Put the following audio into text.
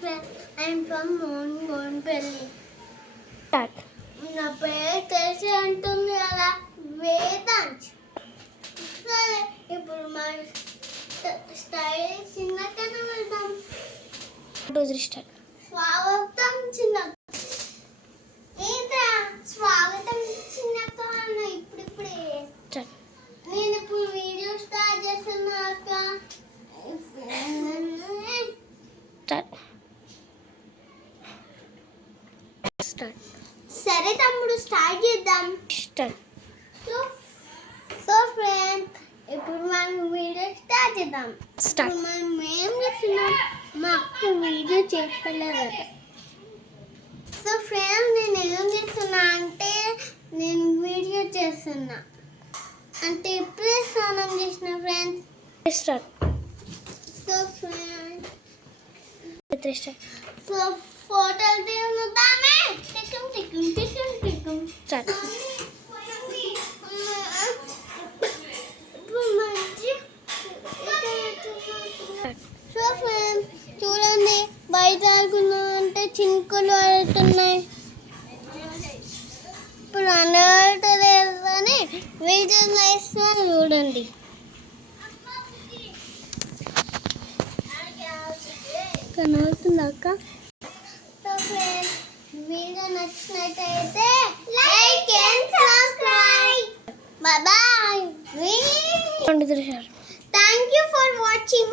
friend. I'm from Monpelli. Start. నా పేరు తెలిసి అంటుంది కదా వేదాంశ్. సరే ఇప్పుడు మా స్టైల్ చిన్నకన్నా వెళ్దాం. Start. స్వాగతం చిన్న ఏంట్రా స్వాగతం చిన్నక్క అన్న ఇప్పుడిప్పుడే. Start. నేను ఇప్పుడు వీడియో స్టార్ట్ చేస్తున్నా అక్క. Start. సరే తమ్ముడు స్టార్ట్ చేద్దాం. Start. సో ఫ్రెండ్స్ ఇప్పుడు మనం వీడియో స్టార్ట్ చేద్దాం. Start. ఇప్పుడు మనం ఏం చేస్తున్నాం మా అక్క వీడియో చేస్తలేదట. సో ఫ్రెండ్స్ నేను ఏం చేస్తున్నా అంటే నేను వీడియో చేస్తున్నా అంటే ఇప్పుడే స్నానం చేసిన friends. Start. So friends Start. So ఫోటోలు దిగుతామే టికం టికం టికం టికం. Start. సో ఫ్రెండ్స్ చూడండి బయట ఆడుకుందామంటే చినుకులు ఆడుతున్నాయి. ఇప్పుడు అనవటలేదు అని వీడియో ఇస్తున్నాను చూడండి. కనవుతుంది అక్క. సో ఫ్రెండ్స్ వీడియో నచ్చినట్టయితే like and subscribe. Bye bye. Start. Thank you for watching.